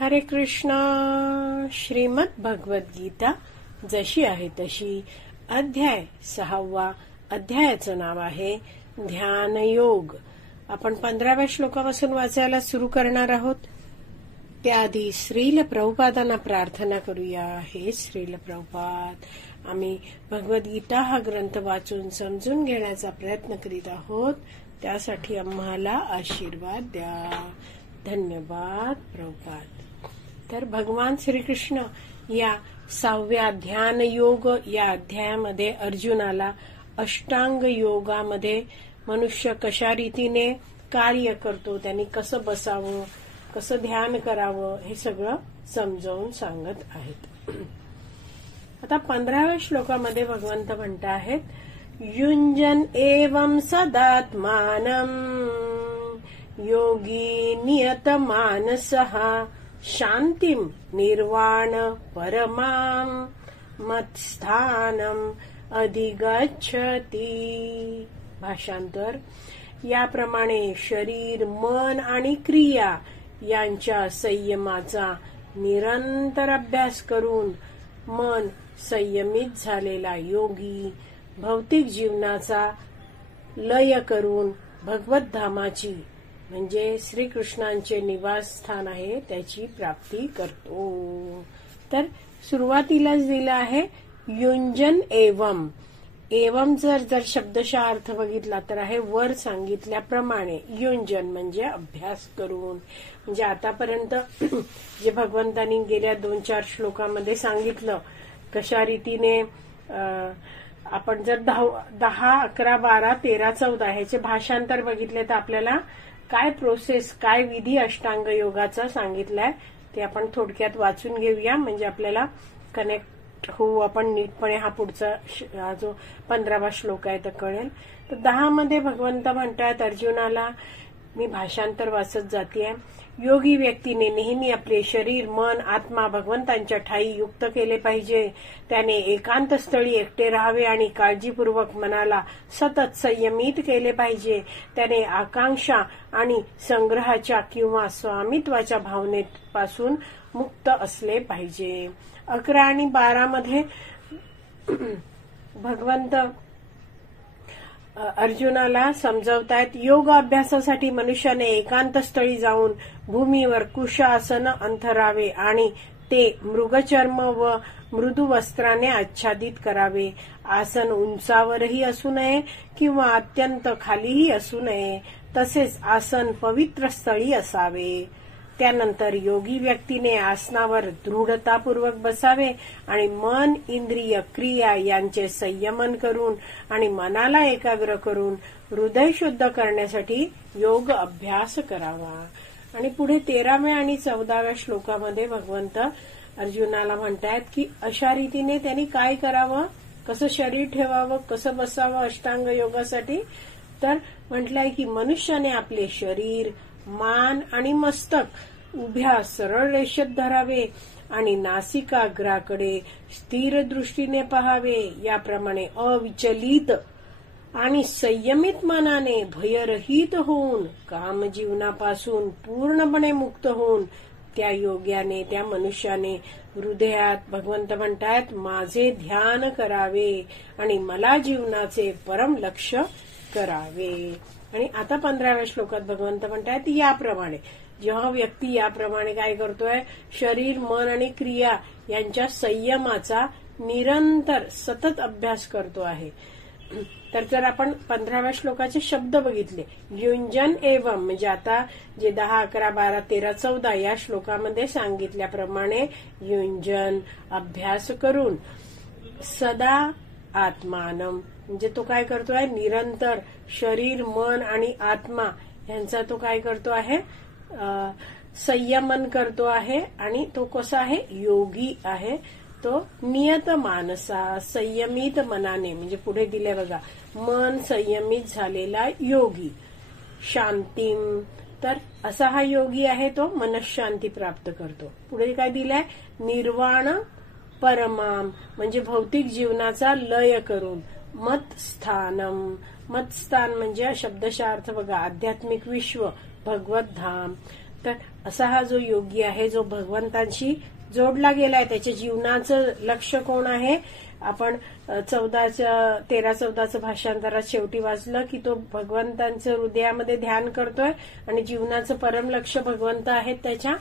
हरे कृष्णा. श्रीमद भगवत गीता जशी आहे तशी, अध्याय 6. अध्यायाचं नाव आहे ध्यान योग. आपण 15व्या श्लोकापासून वाचायला सुरू करणार आहोत. त्याआधी श्रील प्रभुपादांना प्रार्थना करूया. हे श्रील प्रभुपाद, आम्ही भगवद्गीता हा ग्रंथ वाचून समजून घेण्याचा प्रयत्न करीत आहोत. त्यासाठी आम्हाला आशीर्वाद द्या. धन्यवाद प्रभुपाद. तर भगवान श्रीकृष्ण या 6व्या ध्यान योग या अध्यायामध्ये अर्जुनाला अष्टांग योगामध्ये मनुष्य कशा रीतीने कार्य करतो, त्यांनी कसं बसावं, कसं ध्यान करावं, हे सगळं समजावून सांगत आहेत. आता 15व्या श्लोकामध्ये भगवंत म्हणत आहेत, युंजन एवं सदात्मानं योगी नियत मानसः शांतिम निर्वाण परमाम मत्स्थानम अधिगच्छति. भाषांतर. याप्रमाणे शरीर, मन आणि क्रिया यांच्या संयमाचा निरंतर अभ्यास करून मन संयमित झालेला योगी भौतिक जीवनाचा लय करून भगवत धामाची म्हणजे श्रीकृष्णांचे निवासस्थान आहे त्याची प्राप्ती करतो. तर सुरुवातीलाच दिला आहे युंजन एवं. एवं जर शब्दशः अर्थ बघितला तर आहे वर सांगितल्याप्रमाणे. युंजन म्हणजे अभ्यास करून. म्हणजे आतापर्यंत जे भगवंतांनी गेल्या 2-4 श्लोकामध्ये सांगितलं कशा रीतीने आपण जर 10, 11, 12, 13, 14 ह्याचे भाषांतर बघितले तर आपल्याला काय प्रोसेस, काय विधी अष्टांग योगाचा सांगितलाय ते आपण थोडक्यात वाचून घेऊया. म्हणजे आपल्याला कनेक्ट होऊ आपण नीटपणे. हा पुढचा जो 15वा श्लोक आहे तर कळेल. तर 10 मध्ये भगवंत म्हणतात अर्जुनाला, मी भाषांतर वाचत जातीये. योगी व्यक्तीने नेहमी आपले शरीर, मन, आत्मा भगवंतांच्या ठाई युक्त केले पाहिजे. त्याने एकांत स्थळी एकटे राहावे आणि काळजीपूर्वक मनाला सतत संयमित केले पाहिजे. त्याने आकांक्षा आणि संग्रहाच्या किंवा स्वामित्वाच्या भावनेपासून मुक्त असले पाहिजे. 11 आणि 12 मध्ये भगवंत अर्जुनाला समजावतायत, योग अभ्यासासाठी मनुष्याने एकांत स्थळी जाऊन भूमीवर कुशासन अंथरावे आणि ते मृगचर्म व मृदू वस्त्राने आच्छादित करावे. आसन उंचावरही असू नये किंवा अत्यंत खालीही असू नये. तसेच आसन पवित्र स्थळी असावे. त्यानंतर योगी व्यक्तीने आसनावर दृढतापूर्वक बसावे आणि मन, इंद्रिय, क्रिया यांचे संयमन करून आणि मनाला एकाग्र करून हृदय शुद्ध करण्यासाठी योग अभ्यास करावा. आणि पुढे 13व्या आणि 14व्या श्लोकामध्ये भगवंत अर्जुनाला म्हणतायत की अशा रीतीने त्यांनी काय करावं, कसं शरीर ठेवावं, कसं बसावं अष्टांग योगासाठी. तर म्हटलंय की मनुष्याने आपले शरीर, मान आणि मस्तक उभ्या सरळ रेषेत धरावे आणि नासिकाग्राकडे स्थिर दृष्टीने पहावे. याप्रमाणे अविचलित आणि संयमित मनाने भयरहित होऊन कामजीवनापासून पूर्णपणे मुक्त होऊन त्या योग्याने, त्या मनुष्याने हृदयात भगवंत म्हणतात माझे ध्यान करावे आणि मला जीवनाचे परम लक्ष्य करावे. आणि आता 15व्या श्लोकात भगवंत म्हणतात याप्रमाणे जेव्हा व्यक्ती याप्रमाणे काय करतोय, शरीर, मन आणि क्रिया यांच्या संयमाचा निरंतर सतत अभ्यास करतो आहे. तर जर आपण 15व्या श्लोकाचे शब्द बघितले, युंजन एवं म्हणजे आता जे 10, 11, 12, 13, 14 या श्लोकामध्ये सांगितल्याप्रमाणे युंजन अभ्यास करून, सदा आत्मानम म्हणजे तो काय करतोय, निरंतर शरीर, मन आणि आत्मा यांचा तो काय करतो आहे, संयमन करतो आहे. आणि तो कसा आहे, योगी आहे. तो नियत मानसा, संयमित मनाने म्हणजे पुढे दिले बघा, मन संयमित झालेला योगी. शांतीम, तर असा हा योगी आहे तो मनशांती प्राप्त करतो. पुढे काय दिलंय, निर्वाण परमाम म्हणजे भौतिक जीवनाचा लय करून. मत्स्थानम, मतस्थान म्हणजे शब्दशः अर्थ बघा, आध्यात्मिक विश्व, भगवत धाम. तर असा हा जो योगी आहे, जो भगवंतांशी जोडला गेलाय, त्याच्या जीवनाचं लक्ष कोण आहे? आपण 13-14 भाषांतरात शेवटी वाचलं की तो भगवंतांचं हृदयामध्ये ध्यान करतोय आणि जीवनाचं परम लक्ष भगवंत आहेत त्याच्या.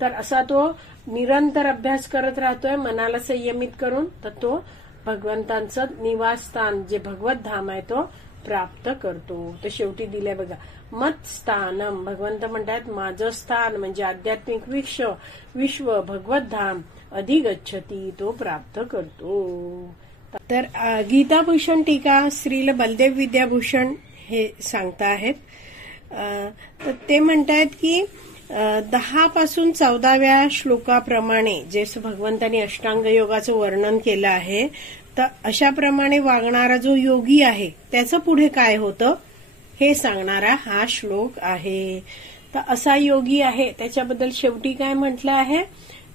तर असा तो निरंतर अभ्यास करत राहतोय मनाला संयमित करून, तर तो भगवंतांचं निवासस्थान जे भगवत धाम आहे तो प्राप्त करतो. तर शेवटी दिलंय बघा, मत स्थानम. भगवंत म्हणतात माझं स्थान म्हणजे आध्यात्मिक विश्व भगवत धाम अधिगच्छती, तो प्राप्त करतो. तर गीताभूषण टीका श्रील बलदेव विद्याभूषण हे सांगता आहेत. तर ते म्हणतायत की 10 पासून 14व्या श्लोकाप्रमाणे जे भगवंतांनी अष्टांग योगाचं वर्णन केलं आहे, तर अशाप्रमाणे वागणारा जो योगी आहे त्याचं पुढे काय होतं हे सांगणारा हा श्लोक आहे. तर असा योगी आहे त्याच्याबद्दल शेवटी काय म्हटलं आहे?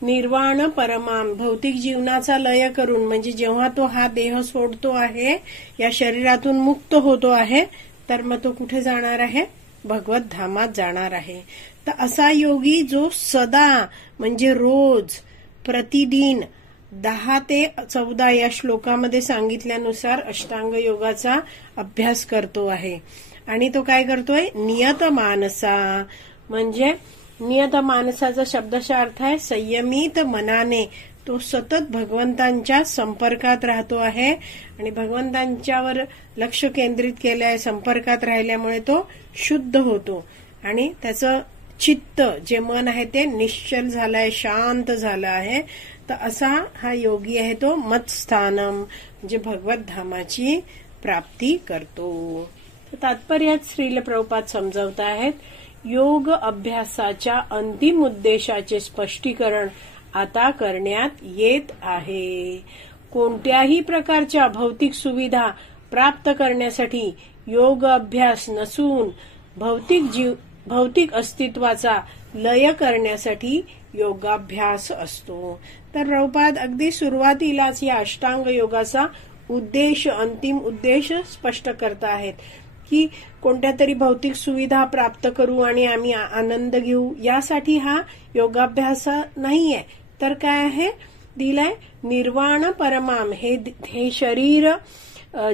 निर्वाण परमाम, भौतिक जीवनाचा लय करून, म्हणजे जेव्हा तो हा देह सोडतो आहे, या शरीरातून मुक्त होतो आहे, तर मग तो कुठे जाणार आहे? भगवत धामात जाणार आहे. तर असा योगी जो सदा म्हणजे रोज प्रतिदिन 10 ते 14 या श्लोकामध्ये सांगितल्यानुसार अष्टांग योगाचा अभ्यास करतो आहे. आणि तो काय करतोय? नियत मानसा, म्हणजे नियत मानसाचा शब्दशः अर्थ आहे संयमित मनाने तो सतत भगवंतांच्या संपर्कात राहतो आहे आणि भगवंतांच्यावर लक्ष केंद्रित केलं आहे. संपर्कात राहिल्यामुळे तो शुद्ध होतो आणि त्याचं चित्त जे मन आहे ते निश्चल झालंय, शांत झालं आहे. तर असा हा योगी आहे तो मतस्थानम म्हणजे भगवत धामाची प्राप्ती करतो. तात्पर्यात श्रील प्रभुपाद समजावत आहेत, योग अभ्यासाच्या अंतिम उद्देशाचे स्पष्टीकरण आता करण्यात येत आहे. कोणत्याही प्रकारच्या भौतिक सुविधा प्राप्त करण्यासाठी योग अभ्यास नसून भौतिक अस्तित्वाचा लय करण्यासाठी योगाभ्यास असतो. तर प्रभुपाद अगदी सुरुवातीलाच या अष्टांग योगाचा अंतिम उद्देश स्पष्ट करत आहेत की कोणत्या तरी भौतिक सुविधा प्राप्त करू आणि आम्ही आनंद घेऊ, यासाठी हा योगाभ्यास नाहीये. तर काय आहे? दिलाय निर्वाण परमाम, हे शरीर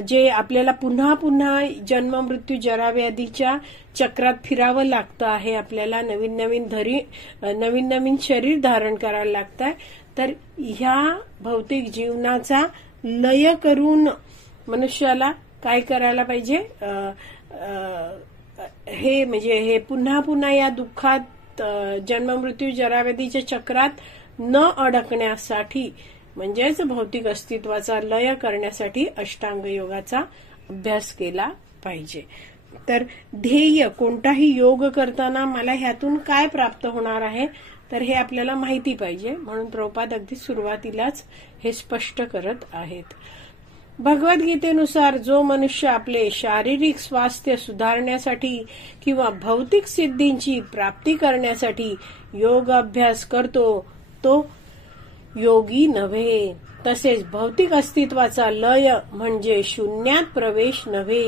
जे आपल्याला पुन्हा पुन्हा जन्म मृत्यू जराव्याधीच्या चक्रात फिरावं लागतं आहे, आपल्याला नवीन नवीन शरीर धारण करायला लागतंय. तर ह्या भौतिक जीवनाचा लय करून मनुष्याला काय करायला पाहिजे? हे पुन्हा पुन्हा या दुःखात जन्म मृत्यू जराव्याधीच्या चक्रात न अडकण्यासाठी, म्हणजेच भौतिक अस्तित्वाचा लय करण्यासाठी अष्टांग योगाचा अभ्यास केला पाहिजे. तर ध्येय, कोणताही योग करताना मला ह्यातून काय प्राप्त होणार आहे, तर हे आपल्याला माहिती पाहिजे. म्हणून प्रभुपाद अगदी सुरुवातीलाच हे स्पष्ट करत आहेत. भगवद्गीतेनुसार जो मनुष्य आपले शारीरिक स्वास्थ्य सुधारण्यासाठी किंवा भौतिक सिद्धींची प्राप्ती करण्यासाठी योग अभ्यास करतो तो योगी नव्हे. तसेच भौतिक अस्तित्वाचा लय म्हणजे शून्यात प्रवेश नव्हे.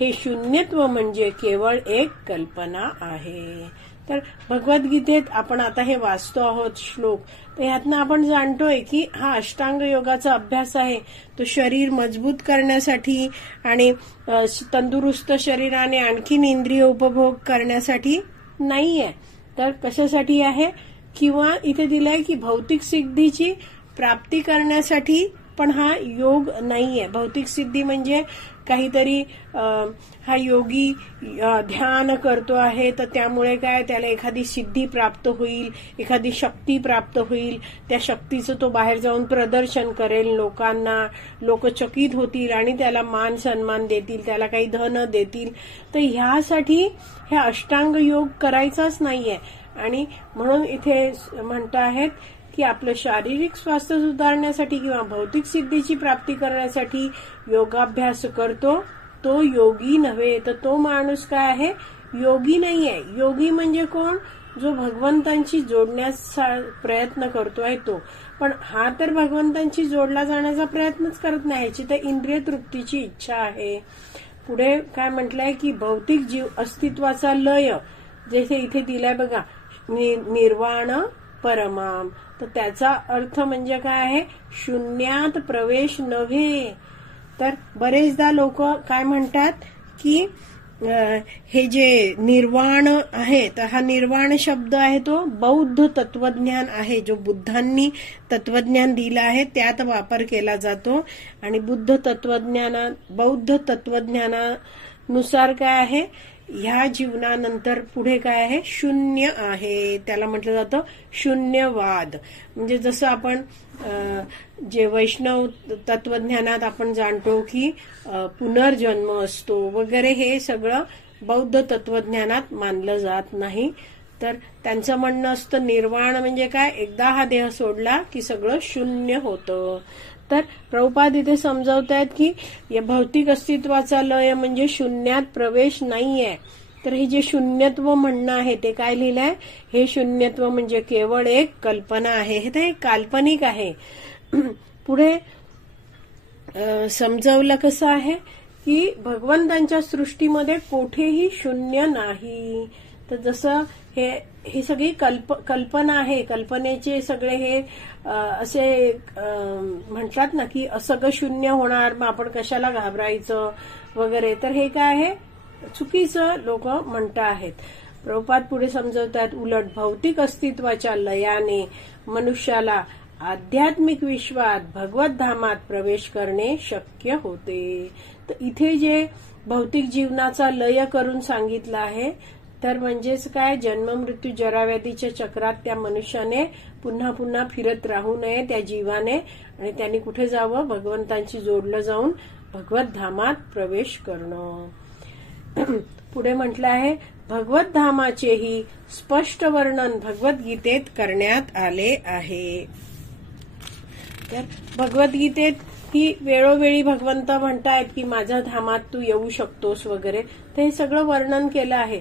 हे शून्यत्व म्हणजे केवळ एक कल्पना आहे. तर भगवद्गीतेत आपण आता हे वाचतो आहोत श्लोक, तर ह्यातनं आपण जाणतोय की हा अष्टांग योगाचा अभ्यास आहे तो शरीर मजबूत करण्यासाठी आणि तंदुरुस्त शरीराने आणखीन इंद्रिय उपभोग करण्यासाठी नाहीये. तर कशासाठी आहे? किंवा इथे दिलंय की भौतिक सिद्धीची प्राप्ती करण्यासाठी पण हा योग नाहीये. भौतिक सिद्धी म्हणजे काहीतरी हा योगी ध्यान करतो आहे, तर त्यामुळे काय त्याला एखादी सिद्धी प्राप्त होईल, एखादी शक्ती प्राप्त होईल, त्या शक्तीचं तो बाहेर जाऊन प्रदर्शन करेल लोकांना, लोक चकित होतील आणि त्याला मान सन्मान देतील, त्याला काही धन देतील. तर ह्यासाठी हे अष्टांग योग करायचाच नाहीये. आणि म्हणून इथे म्हणत आहेत की आपलं शारीरिक स्वास्थ्य सुधारण्यासाठी किंवा भौतिक सिद्धीची प्राप्ती करण्यासाठी योगाभ्यास करतो तो योगी नव्हे. तर तो माणूस काय आहे? योगी नाहीये. योगी म्हणजे कोण? जो भगवंतांशी जोडण्याचा प्रयत्न करतोय तो. पण हा तर भगवंतांशी जोडला जाण्याचा प्रयत्नच करत नाही, ह्याची तर इंद्रिय तृप्तीची इच्छा आहे. पुढे काय म्हटलंय की भौतिक अस्तित्वाचा लय, जसे इथे दिलाय बघा, निर्वाण परमाम. तर त्याचा अर्थ म्हणजे काय आहे? शून्यात प्रवेश नव्हे. तर बरेचदा लोक काय म्हणतात की हे जे निर्वाण आहे, तर हा निर्वाण शब्द आहे तो बौद्ध तत्वज्ञान आहे, जो बुद्धांनी तत्वज्ञान दिलं आहे त्यात वापर केला जातो. आणि बौद्ध तत्वज्ञानानुसार काय आहे, ह्या जीवनानंतर पुढे काय आहे? शून्य आहे. त्याला म्हटलं जातं शून्यवाद. म्हणजे जसं आपण जे वैष्णव तत्वज्ञानात आपण जाणतो की पुनर्जन्म असतो वगैरे, हे सगळं बौद्ध तत्वज्ञानात मानलं जात नाही. तर त्यांचं म्हणणं असतं निर्वाण म्हणजे काय? एकदा हा देह सोडला की सगळं शून्य होतं. तर प्रभुपाद इथे समजावतायत की या भौतिक अस्तित्वाचा लय म्हणजे शून्यात प्रवेश नाहीये. तर हे जे शून्यत्व म्हणणं आहे ते काय लिहिलंय? हे शून्यत्व म्हणजे केवळ एक कल्पना आहे, हे ते काल्पनिक आहे. पुढे समजावलं कसं आहे की भगवंतांच्या सृष्टीमध्ये कोठेही शून्य नाही. तर जसं हे सगळी कल्पना आहे, कल्पनेचे सगळे हे असे म्हणतात ना की सगळं शून्य होणार, मग आपण कशाला घाबरायचं वगैरे. तर हे काय आहे? चुकीचं लोक म्हणत आहेत. प्रभुपाद पुढे समजवतात, उलट भौतिक अस्तित्वाच्या लयाने मनुष्याला आध्यात्मिक विश्वात भगवत धामात प्रवेश करणे शक्य होते. तर इथे जे भौतिक जीवनाचा लय करून सांगितलं आहे, तर म्हणजेच काय? जन्म मृत्यू जराव्याधीच्या चक्रात त्या मनुष्याने पुन्हा पुन्हा फिरत राहू नये त्या जीवाने, आणि त्यांनी कुठे जावं? भगवंतांशी जोडलं जाऊन भगवत धामात प्रवेश करणं. पुढे म्हटलं आहे, भगवत धामाचेही स्पष्ट वर्णन भगवद्गीतेत करण्यात आले आहे. तर भगवद्गीतेत ही वेळोवेळी भगवंत म्हणतायत की माझ्या धामात तू येऊ शकतोस वगैरे, तर हे सगळं वर्णन केलं आहे.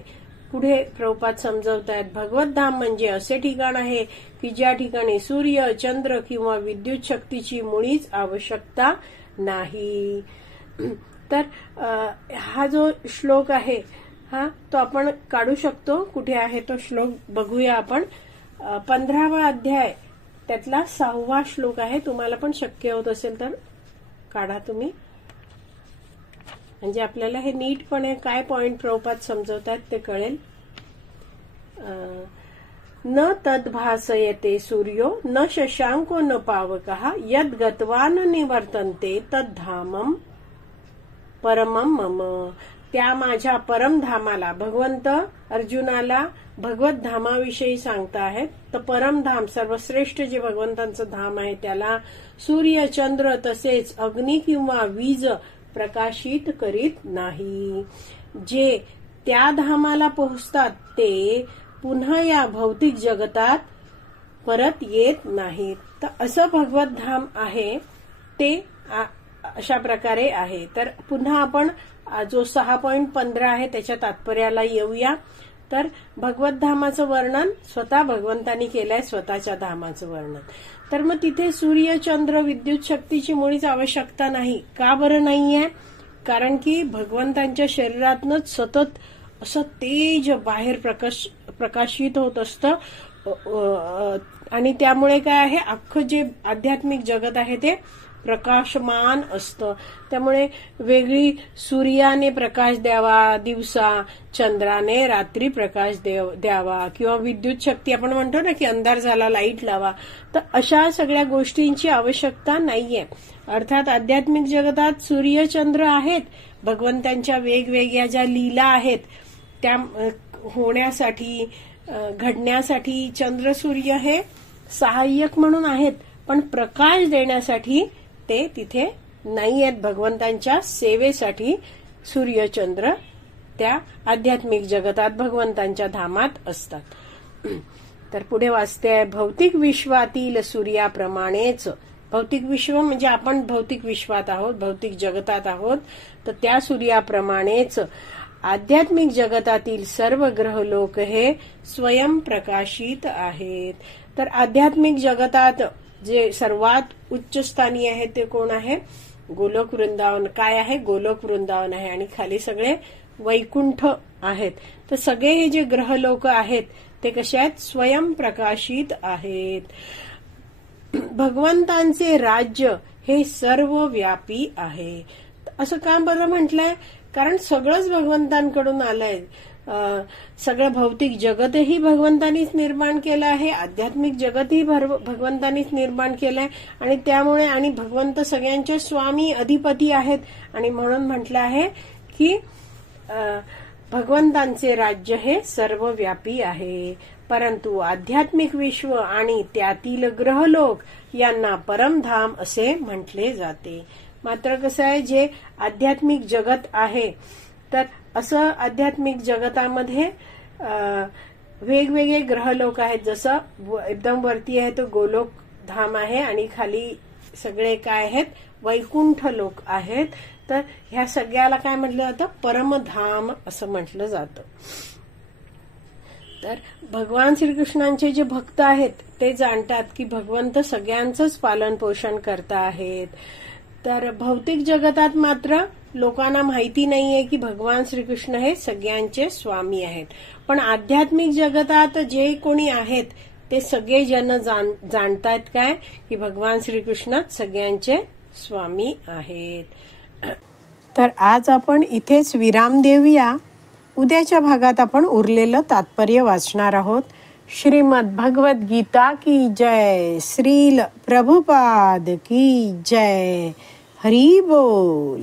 पुढे प्रभुपाद समजवतायत, भगवत धाम म्हणजे असे ठिकाण आहे की ज्या ठिकाणी सूर्य, चंद्र किंवा विद्युत शक्तीची मुळीच आवश्यकता नाही. तर हा जो श्लोक आहे तो आपण काढू शकतो. कुठे आहे तो श्लोक बघूया आपण. 15वा अध्याय त्यातला 6वा श्लोक आहे. तुम्हाला पण शक्य होत असेल तर काढा तुम्ही, म्हणजे आपल्याला हे नीटपणे काय पॉइंट प्रभुपाद समजवतात ते कळेल. न तद्भासयते सूर्यो न शशांको न पावकः यद् गत्वा न निवर्तन्ते तद्धामम परमम मम. त्या माझ्या परमधामाला, भगवंत अर्जुनाला भगवत धामाविषयी सांगता आहेत. तर परमधाम सर्वश्रेष्ठ जे भगवंतांचं धाम आहे त्याला सूर्य, चंद्र तसेच अग्नी किंवा वीज प्रकाशित करीत नाही. जे त्या धामाला पोहोचतात ते पुन्हा या भौतिक जगतात परत येत नाहीत. तर असं भगवत धाम आहे ते अशा प्रकारे आहे. तर पुन्हा आपण जो 6.15 आहे त्याच्या तात्पर्याला येऊया. तर भगवत धामाचं वर्णन स्वतः भगवंतांनी केलंय, स्वतःच्या धामाचं वर्णन. तर मग तिथे सूर्य, चंद्र, विद्युत शक्तीची मुळीच आवश्यकता नाही. का बरं नाहीये? कारण की भगवंतांच्या शरीरातनच सतत असं तेज बाहेर प्रकाशित होत असतं, आणि त्यामुळे काय आहे, अख्खं जे आध्यात्मिक जगत आहे ते प्रकाशमान असतं. त्यामुळे वेगळी सूर्याने प्रकाश द्यावा दिवसा, चंद्राने रात्री प्रकाश द्यावा, किंवा विद्युत शक्ती आपण म्हणतो ना की अंधार झाला लाईट लावा, तर अशा सगळ्या गोष्टींची आवश्यकता नाहीये. अर्थात आध्यात्मिक जगतात सूर्य, चंद्र आहेत. भगवंतांच्या वेगवेगळ्या ज्या लीला आहेत त्या होण्यासाठी, घडण्यासाठी चंद्र, सूर्य हे सहाय्यक म्हणून आहेत, पण प्रकाश देण्यासाठी ते तिथे नाही आहेत. भगवंतांच्या सेवेसाठी सूर्य, चंद्र त्या आध्यात्मिक जगतात भगवंतांच्या धामात असतात. तर पुढे वाचते, भौतिक विश्वातील सूर्याप्रमाणेच, भौतिक विश्व म्हणजे आपण भौतिक विश्वात आहोत, भौतिक जगतात आहोत, तर त्या सूर्याप्रमाणेच आध्यात्मिक जगतातील सर्व ग्रहलोक हे स्वयंप्रकाशित आहेत. तर आध्यात्मिक जगतात जे सर्वात उच्च स्थानी आहे ते कोण आहे? गोलोक वृंदावन. काय आहे? गोलोक वृंदावन आहे, आणि खाली सगळे वैकुंठ आहेत. तर सगळे हे जे ग्रहलोक आहेत ते कसे आहेत? स्वयंप्रकाशित आहेत. भगवंतांचे राज्य हे सर्वव्यापी आहे. असं का बरं म्हटलंय? कारण सगळंच भगवंतांकडून आलंय. सगळं भौतिक जगतही भगवंतांनीच निर्माण केलं आहे, आध्यात्मिक जगतही भगवंतांनीच निर्माण केलंय आणि त्यामुळे आणि भगवंत सगळ्यांचे स्वामी अधिपती आहेत आणि म्हणून म्हटलं आहे की भगवंतांचे राज्य हे सर्वव्यापी आहे. परंतु आध्यात्मिक विश्व आणि त्यातील ग्रहलोक यांना परमधाम असे म्हटले जाते. मात्र कसं आहे, जे आध्यात्मिक जगत आहे तर असं आध्यात्मिक जगतामध्ये वेगवेगळे ग्रहलोक आहेत. जसं एकदम वरती आहे तो गोलोक धाम आहे आणि खाली सगळे काय आहेत? वैकुंठ लोक आहेत. तर ह्या सगळ्याला काय म्हटलं जातं? परमधाम असं म्हटलं जातं. तर भगवान श्रीकृष्णांचे जे भक्त आहेत ते जाणतात की भगवंत सगळ्यांचंच पालन पोषण करत आहेत. तर भौतिक जगतात मात्र लोकांना माहिती नाहीये की भगवान श्रीकृष्ण हे सगळ्यांचे स्वामी आहेत. पण आध्यात्मिक जगतात जे कोणी आहेत ते सगळे जन जाणतात काय की भगवान श्रीकृष्ण सगळ्यांचे स्वामी आहेत. तर आज आपण इथेच विराम देऊया. उद्याच्या भागात आपण उरलेलं तात्पर्य वाचणार आहोत. श्रीमद भगवद गीता की जय. श्रील प्रभुपाद की जय. हरी बोल.